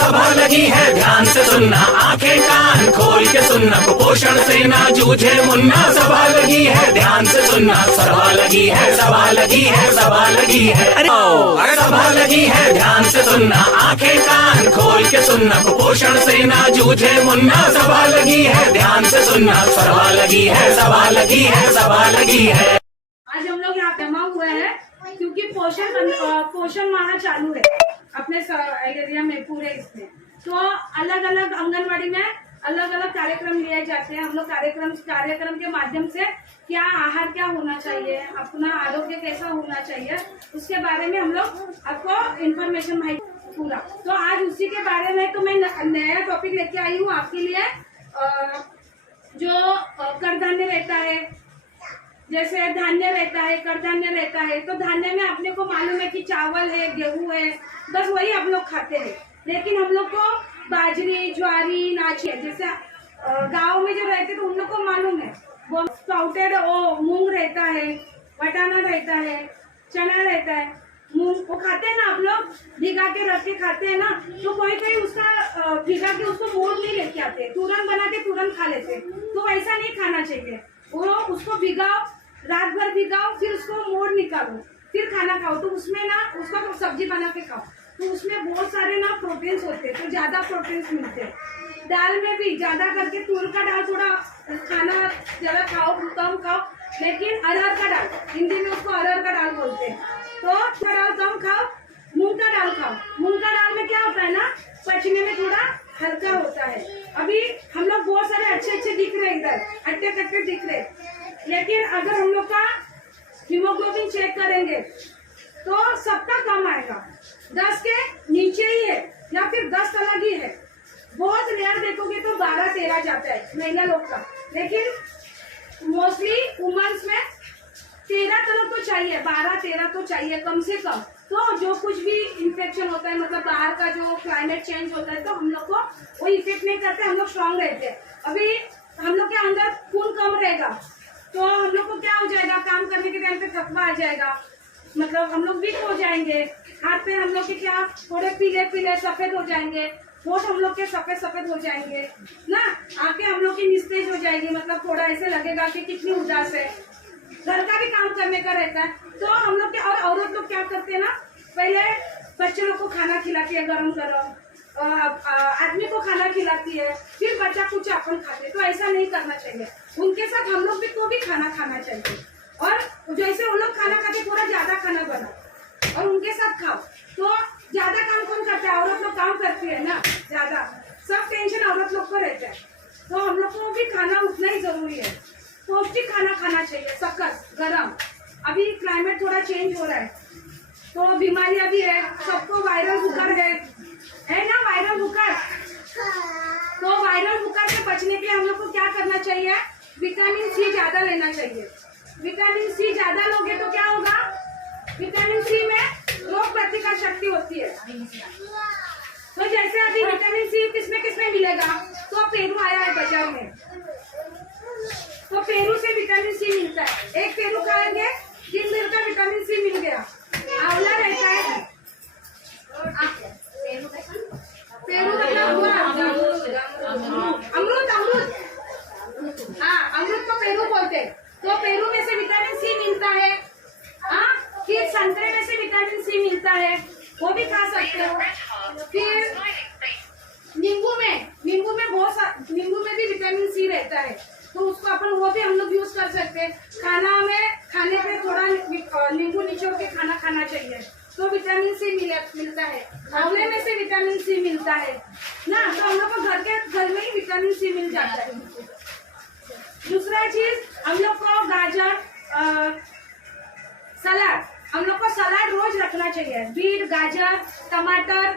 सभा लगी है ध्यान से सुनना, आंखें कान खोल के सुनना, कुपोषण से ना जूझे मुन्ना। सभा लगी है ध्यान से सुनना, सभा लगी है, सभा लगी है, सभा लगी है। अरे सभा लगी है ध्यान से सुनना, आंखें कान खोल के सुनना, कुपोषण से ना जूझे मुन्ना। सभा लगी है ध्यान से सुनना, सभा लगी है, सभा लगी है, सभा लगी है। आज हम लोग यहाँ जमा हुए हैं क्योंकि पोषण माह चालू है अपने एरिया में, पूरे इसमें। तो अलग अलग आंगनवाड़ी में अलग अलग कार्यक्रम लिए जाते हैं। हम लोग कार्यक्रम के माध्यम से क्या आहार क्या होना चाहिए, अपना आरोग्य कैसा होना चाहिए, उसके बारे में हम लोग आपको इन्फॉर्मेशन पूरा। तो आज उसी के बारे में तो मैं नया टॉपिक लेके आई हूँ आपके लिए। जो करधान्य रहता है, जैसे धान्य रहता है, करधान्य रहता है, तो धान्य में अपने को मालूम है कि चावल है, गेहूं है, बस वही हम लोग खाते हैं। लेकिन हम लोग को बाजरी, ज्वारी, नाची है, जैसे गांव में जो रहते तो उन लोग को मालूम है वो स्प्राउटेड मूंग रहता है, वटाना रहता है, चना रहता है, मूंग वो खाते हैं ना आप लोग, भिगा के रख के खाते हैं ना। तो कोई कोई उसका भिगा के उसको मोड़ नहीं लेके आते, तुरंत बना के तुरंत खा लेते। तो वैसा नहीं खाना चाहिए। वो उसको भिगाओ, रात भर भिगाओ, फिर उसको मोड़ निकालो, फिर खाना खाओ। तो उसमें ना उसका तो सब्जी बना के खाओ, तो उसमें बहुत सारे ना प्रोटीन्स होते हैं, तो ज्यादा प्रोटीन्स मिलते हैं। दाल में भी ज्यादा करके तूर का दाल थोड़ा खाना ज्यादा खाओ, कम खाओ, लेकिन अरहर का दाल, हिंदी में उसको अरहर का दाल बोलते हैं, तो दाल कम खाओ। मूंग का दाल खाओ। मूंग का दाल में क्या होता है ना, पचने में थोड़ा हल्का होता है। अभी हम लोग बहुत सारे अच्छे अच्छे दिख रहे, इधर अट्टे कट्टे दिख रहे, लेकिन अगर हम लोग का हीमोग्लोबिन चेक करेंगे तो सबका कम आएगा, 10 के नीचे ही है या फिर 10 अलग ही है। बहुत रेयर देखोगे तो 12-13 जाता है महिला लोग का, लेकिन मोस्टली वुमेन्स में 13 तो चाहिए, 12-13 तो चाहिए कम से कम। तो जो कुछ भी इन्फेक्शन होता है, मतलब बाहर का जो क्लाइमेट चेंज होता है, तो हम लोग को वो इफेक्ट नहीं करते, हम लोग स्ट्रांग रहते हैं। अभी हम लोग के अंदर खून कम रहेगा तो हम लोग को क्या हो जाएगा, काम करने के टाइम पे थकवा आ जाएगा, मतलब हम लोग वीक हो जाएंगे। हाथ पे हम लोग के क्या थोड़े पीले पीले सफेद हो जाएंगे, होठ हम लोग के सफेद सफेद हो जाएंगे ना, आंखें हम लोग की निस्तेज हो जाएगी, मतलब थोड़ा ऐसे लगेगा कि कितनी उदास है। घर का भी काम करने का रहता है, तो हम लोग के और औरत लोग क्या करते हैं ना, पहले बच्चे लोग को खाना खिलाती है गरम गरम, आदमी को खाना खिलाती है, फिर बच्चा कुछ अपन खाते। तो ऐसा नहीं करना चाहिए, उनके साथ हम लोग को भी खाना खाना चाहिए। और जैसे वो लोग खाना खाते थोड़ा ज्यादा खाना बनाओ और उनके साथ खाओ। तो ज्यादा काम कौन करता है, औरत लोग काम करती है ना ज्यादा, सब टेंशन औरत लोग को रहता है। तो हम लोग को भी खाना उतना ही जरूरी है, पौष्टिक खाना खाना चाहिए, सकस गरम। अभी क्लाइमेट थोड़ा चेंज हो रहा है तो बीमारियां भी है, सबको वायरल बुखार है ना, वायरल बुखार। तो वायरल बुखार से बचने के लिए हम लोग को क्या करना चाहिए, विटामिन सी ज्यादा लेना चाहिए। विटामिन सी ज्यादा लोगे तो क्या होगा, विटामिन सी में रोग प्रतिकार शक्ति होती है। तो जैसे अभी विटामिन सी किसमें मिलेगा, तो पेरू आया है बाजार में, तो पेरू से विटामिन सी मिलता है। एक पेरू खाएंगे, दिन भर का विटामिन सी मिल गया। आंवला रहता है, पेरू मतलब हुआ अमरूद, हाँ अमरूद को पेरू बोलते हैं। तो पेरू में से विटामिन सी मिलता है। फिर संतरे में से विटामिन सी मिलता है, वो भी खा सकते हो। फिर नींबू में भी विटामिन सी रहता है, तो उसको अपन वो भी हम लोग यूज कर सकते हैं। खाने पे थोड़ा नींबू निचोड़ के खाना खाना चाहिए, तो विटामिन सी मिलता है। आंवले में से विटामिन सी मिलता है ना, तो हम लोग को घर में ही विटामिन सी मिल जाता है। दूसरा चीज हम लोग को गाजर, सलाद, हम लोग को सलाद रोज रखना चाहिए। बीट, गाजर, टमाटर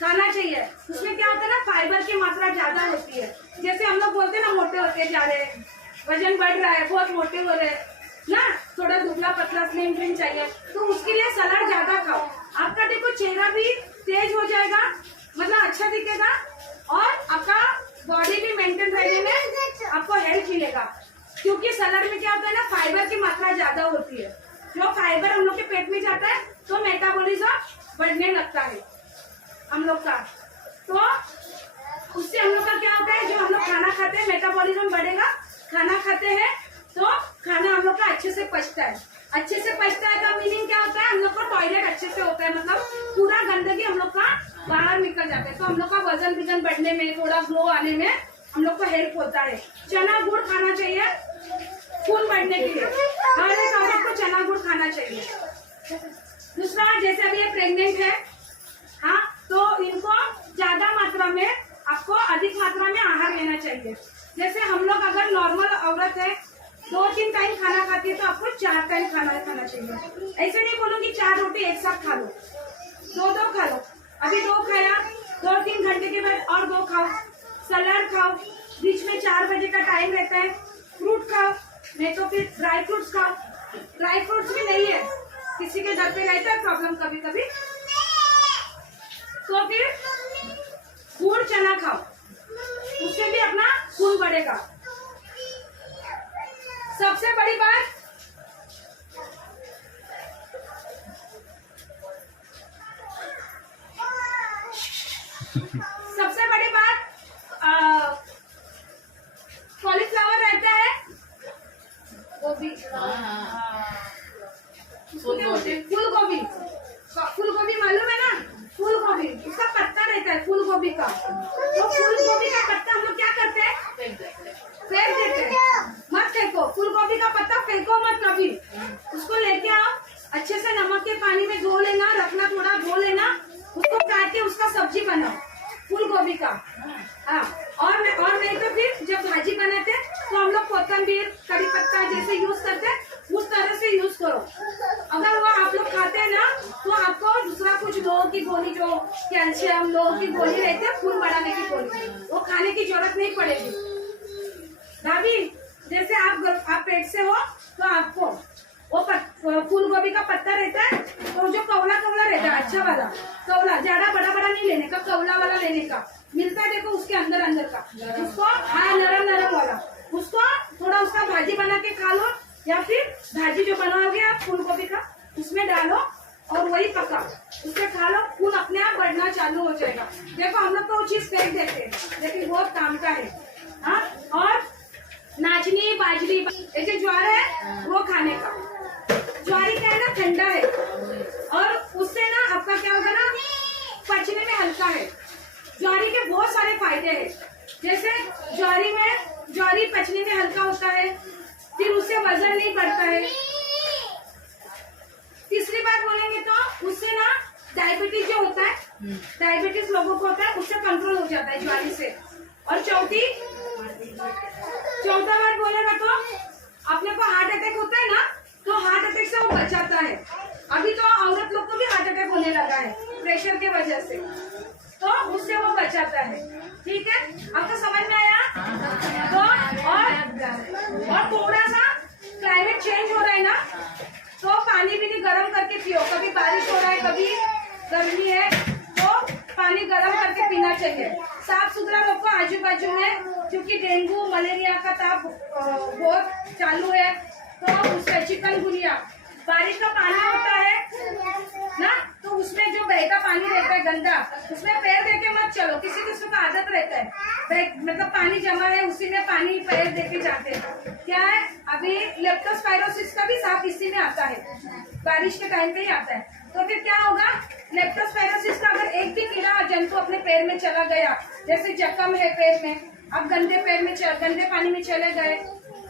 खाना चाहिए। उसमें क्या होता है ना, फाइबर की मात्रा ज्यादा होती है। जैसे हम लोग बोलते हैं ना, मोटे होते जा रहे हैं, वजन बढ़ रहा है, बहुत मोटे हो रहे हैं ना, थोड़ा दुबला पतला स्लिम ट्रिम चाहिए, तो उसके लिए सलाद ज्यादा खाओ। आपका देखो चेहरा भी तेज हो जाएगा, मतलब अच्छा दिखेगा, और आपका बॉडी भी मेंटेन रहने में आपको हेल्प मिलेगा। क्योंकि सलाद में क्या होता है ना, फाइबर की मात्रा ज्यादा होती है। जो फाइबर हम लोग के पेट में जाता है तो मेटाबॉलिज्म बढ़ने लगता है हम लोग का। तो उससे हम लोग का क्या होता है, जो हम लोग खाना खाते हैं मेटाबॉलिज्म बढ़ेगा। खाना खाते हैं तो खाना हम लोग का अच्छे से पचता है। अच्छे से पचता है का मीनिंग क्या होता है, हम लोग का टॉयलेट अच्छे से होता है, मतलब पूरा गंदगी हम लोग का बाहर निकल जाता है। तो हम लोग का वजन विजन बढ़ने में, थोड़ा ग्लो आने में हम लोग को हेल्प होता है। चना गुड़ खाना चाहिए खून बढ़ने के लिए। हर एक औरत को चना गुड़ खाना चाहिए। दूसरा, जैसे अभी ये प्रेग्नेंट है, हाँ, तो इनको ज्यादा मात्रा में, आपको अधिक मात्रा में आहार लेना चाहिए। जैसे हम लोग अगर नॉर्मल औरत है 2-3 टाइम खाना खाती है, तो आपको 4 टाइम खाना खाना चाहिए। ऐसे नहीं बोलूंगी 4 रोटी एक साथ खा लो, 2-2 खा लो। अभी 2 खाया, 2-3 घंटे के बाद और 2 खाओ। सलाद खाओ, बीच में 4 बजे का टाइम रहता है, फ्रूट खाओ, नहीं तो फिर ड्राई फ्रूट्स खाओ। ड्राई फ्रूट्स भी नहीं है, किसी के घर पे रहता है प्रॉब्लम कभी कभी, तो फिर गुड़ चना खाओ, उससे भी अपना खून बढ़ेगा। सबसे बड़ी बात, सबसे बड़ी बात, कॉलीफ्लावर रहता है, गोभी, फूल गोभी, फूल गोभी मालूम है ना, फूल गोभी, उसका पत्ता रहता है फूल गोभी का। तो फूल गोभी का पत्ता हम लोग क्या करते हैं, फेंक देते हैं। मत फेंको, फूल गोभी का पत्ता फेंको मत कभी। उसको लेके आओ, अच्छे से नमक के पानी में धो लेना, रखना, थोड़ा धो लेना, उसको काट के उसका सब्जी बनाओ फूल गोभी का। हाँ, और नहीं तो फिर जब भाजी बनाते तो हम लोग कोथिंबीर, कड़ी पत्ता जैसे यूज करते हैं, उस तरह से यूज करो। अगर वो आप लोग खाते हैं ना, तो आपको दूसरा कुछ लोगों की गोली, जो कैल्शियम लोगों की गोली रहती है खून बढ़ाने की गोली, वो खाने की जरूरत नहीं पड़ेगी। भाभी, जैसे आप पेट से हो, तो आपको वो फूल गोभी का पत्ता रहता है, तो जो कवला कवला रहता है, अच्छा वाला कवला, ज्यादा बड़ा बड़ा नहीं लेने का, कवला वाला लेने का, मिलता है देखो उसके अंदर अंदर का, उसको, हाँ, नरम नरम वाला, उसको थोड़ा उसका भाजी बना के खा लो, या फिर भाजी जो बनाओगे आप फूल गोभी का, उसमें डालो और वही पकाओ, उससे खा लो, खून अपने आप बढ़ना चालू हो जाएगा। देखो हम लोग तो वो चीज फेंक देते हैं, लेकिन बहुत काम का है। हाँ, और नाचनी बाजरी, ये जो ज्वार है वो खाने का। ज्वारी क्या है ना, ठंडा है, और उससे ना आपका क्या होगा ना, पचने में हल्का है। ज्वारी के बहुत सारे फायदे हैं, जैसे ज्वारी पचने में हल्का होता है, फिर उससे वजन नहीं बढ़ता है। तीसरी बात बोलेंगे तो उससे ना डायबिटीज जो होता है, डायबिटीज लोगों को होता है, उससे कंट्रोल हो जाता है ज्वारी से। और चौथा बात बोलेगा तो अपने को हार्ट अटैक होता है ना, तो हार्ट अटैक से वो बचाता है। अभी तो औरत लोग को भी हार्ट अटैक होने लगा है प्रेशर के वजह से, तो उससे वो बचाता है। ठीक है, आपको समझ में आया? तो और थोड़ा सा क्लाइमेट चेंज हो रहा है ना, तो पानी भी नहीं गर्म करके पियो। कभी बारिश हो रहा है, कभी गर्मी है, तो पानी गर्म करके पीना चाहिए। साफ सुथरा रखो आजू बाजू में, क्योंकि डेंगू मलेरिया का ताप बहुत चालू है, तो उससे चिकनगुनिया, बारिश का पानी होता है ना, तो उसमें जो बहता पानी रहता है गंदा, उसमें पैर देके मत चलो। किसी किसी को आदत रहता है, मतलब पानी जमा है उसी में पानी पैर देके जाते हैं। क्या है, अभी लेप्टोस्पाइरोसिस का भी साफ इसी में आता है, बारिश के टाइम पे ही आता है। तो फिर क्या होगा, लेप्टोस्पाइरोसिस का अगर एक भी कीड़ा जंतु अपने पैर में चला गया, जैसे जख्म है पैर में, आप गंदे पानी में चले गए,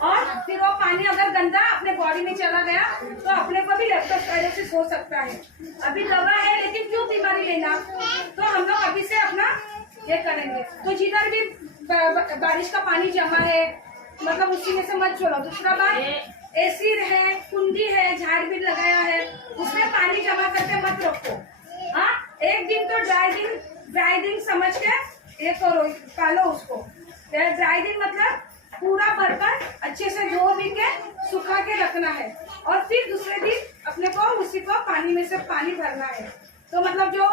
और फिर वो पानी अगर गंदा अपने बॉडी में चला गया, तो अपने को भी लेप्टोस्पाइरोसिस हो सकता है। अभी दवा है, लेकिन क्यों बीमारी लेना, तो हम लोग अभी से अपना ये करेंगे। तो जिधर भी बारिश का पानी जमा है, मतलब उसी में से मत छोड़ो। दूसरा बात, एसी है, कुंडी है, झाड़ भी लगाया है, उसमें पानी जमा करके मत रखो। हाँ, एक दिन तो ड्राई दिन समझ के ये करो, पालो उसको। ड्राई दिन मतलब पूरा भरकर अच्छे से धो भी के सुखा के रखना है, और फिर दूसरे दिन अपने को उसी को पानी में से पानी भरना है। तो मतलब जो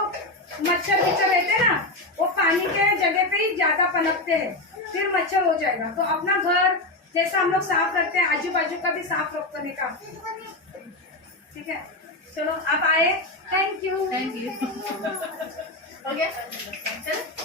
मच्छर रहते हैं ना, वो पानी के जगह पे ही ज्यादा पनपते हैं, फिर मच्छर हो जाएगा। तो अपना घर जैसा हम लोग साफ रखते हैं, आजू बाजू का भी साफ रखने का, ठीक है। चलो आप आए, थैंक यू। Thank you. हो गया चलो।